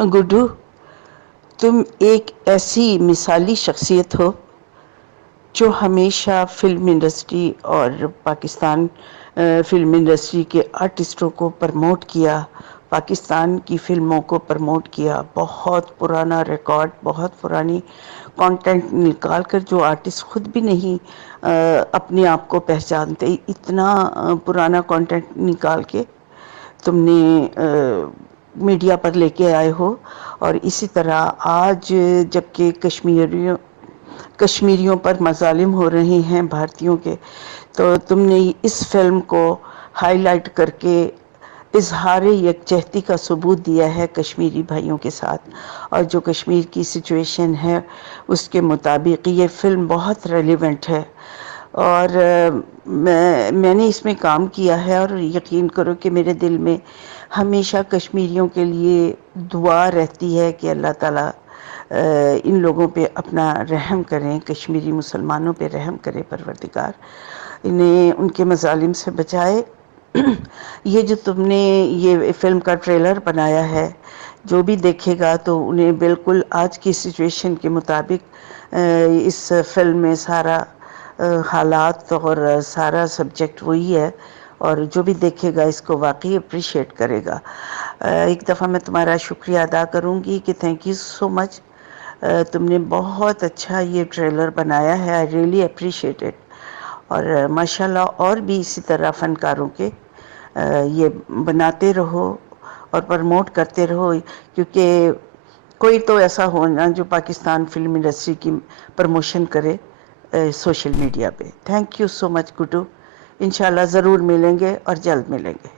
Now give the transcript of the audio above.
گڈو، تم ایک ایسی مثالی شخصیت ہو جو ہمیشہ فلم انڈسٹری اور پاکستان فلم انڈسٹری کے آرٹسٹوں کو پرموٹ کیا، پاکستان کی فلموں کو پرموٹ کیا۔ بہت پرانا ریکارڈ، بہت پرانی کانٹینٹ نکال کر، جو آرٹسٹ خود بھی نہیں اپنے آپ کو پہچانتے، اتنا پرانا کانٹینٹ نکال کے تم نے میڈیا پر لے کے آئے ہو۔ اور اسی طرح آج جبکہ کشمیریوں پر مظالم ہو رہے ہیں بھارتیوں کے، تو تم نے اس فلم کو ہائی لائٹ کر کے اظہار یکجہتی کا ثبوت دیا ہے کشمیری بھائیوں کے ساتھ، اور جو کشمیر کی سچویشن ہے اس کے مطابق یہ فلم بہت ریلیونٹ ہے۔ اور میں نے اس میں کام کیا ہے، اور یقین کرو کہ میرے دل میں ہمیشہ کشمیریوں کے لیے دعا رہتی ہے کہ اللہ تعالیٰ ان لوگوں پہ اپنا رحم کریں، کشمیری مسلمانوں پہ رحم کرے پروردگار، انہیں ان کے مظالم سے بچائے۔ یہ جو تم نے یہ فلم کا ٹریلر بنایا ہے، جو بھی دیکھے گا تو انہیں بالکل آج کی سچویشن کے مطابق اس فلم میں سارا حالات اور سارا سبجیکٹ وہی ہے، اور جو بھی دیکھے گا اس کو واقعی اپریشیٹ کرے گا۔ ایک دفعہ میں تمہارا شکریہ ادا کروں گی کہ تھینک یو سو مچ، تم نے بہت اچھا یہ ٹریلر بنایا ہے، آئی ریئلی اپریشیٹ اٹ۔ اور ماشاءاللہ اور بھی اسی طرح فنکاروں کے یہ بناتے رہو اور پرموٹ کرتے رہو، کیونکہ کوئی تو ایسا ہونا جو پاکستان فلم انڈسٹری کی پروموشن کرے سوشل میڈیا پہ۔ تھینک یو سو مچ گڈو، انشاءاللہ ضرور ملیں گے اور جلد ملیں گے۔